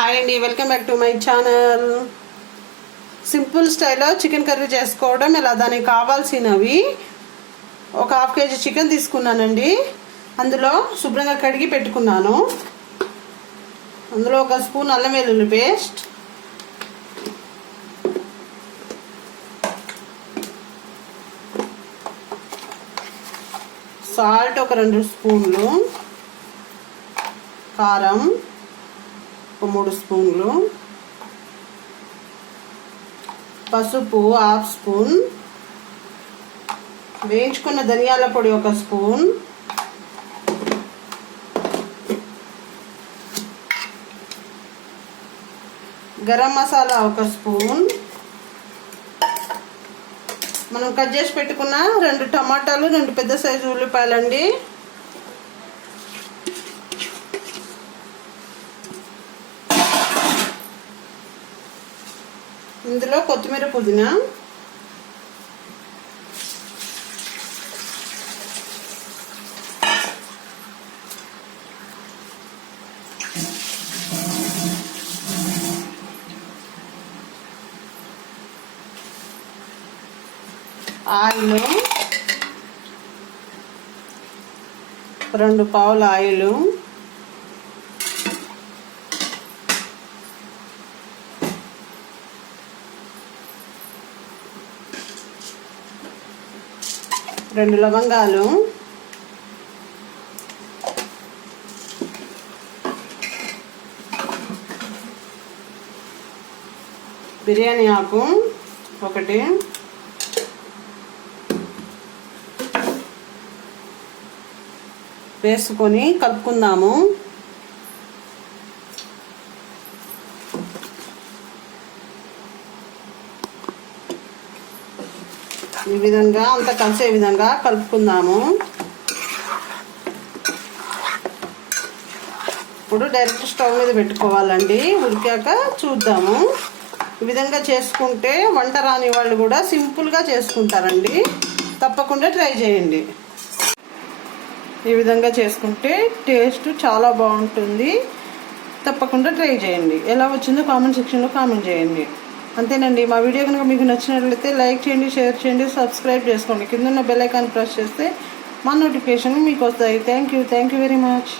Hi అండి welcome back to my channel. Simple స్టైల్లో chicken curry చేసుకోవడం ఇలా దానికి కావాల్సినవి ఒక హాఫ్ కేజీ చికెన్ తీసుకున్నానండి. అందులో శుభ్రంగా కడిగి పెట్టుకున్నాను. అందులో ఒక స్పూన్ అల్లం వెల్లుల్లి పేస్ట్. సాల్ట్ ఒక రెండు స్పూన్లు. కారం. ఒక మూడు స్పూన్లు. పసుపు హాఫ్ స్పూన్. వేయించుకున్న ధనియాల పొడి ఒక స్పూన్. గరం మసాలా ఒక స్పూన్. మనం కట్ చేసి పెట్టుకున్న రెండు టమాటాలు రెండు పెద్ద సైజు ఉల్లిపాయలండి. ఇందులో కొత్తిమీర పుదీనా. ఆయిల్. రెండు పావుల ఆయిల్. రెండు లవంగాలు. బిర్యానీ ఆకు ఒకటి. వేసుకొని కలుపుకుందాము. ఈ విధంగా అంత కలిసే విధంగా కలుపుకుందాము. ఇప్పుడు డైరెక్ట్ స్టవ్ మీద పెట్టుకోవాలండి. ఉడికాక చూద్దాము. ఈ విధంగా చేసుకుంటే వంట రాని వాళ్ళు కూడా సింపుల్గా చేసుకుంటారండి. తప్పకుండా ట్రై చేయండి. ఈ విధంగా చేసుకుంటే టేస్ట్ చాలా బాగుంటుంది. తప్పకుండా ట్రై చేయండి. ఎలా వచ్చిందో కామెంట్ సెక్షన్లో కామెంట్ చేయండి. అంతేనండి. మా వీడియో కనుక మీకు నచ్చినట్లయితే లైక్ చేయండి షేర్ చేయండి సబ్స్క్రైబ్ చేసుకోండి. కింద ఉన్న బెల్ ఐకాన్ ప్రెస్ చేస్తే మా నోటిఫికేషన్ మీకు వస్తాయి. Thank you. Thank you very much.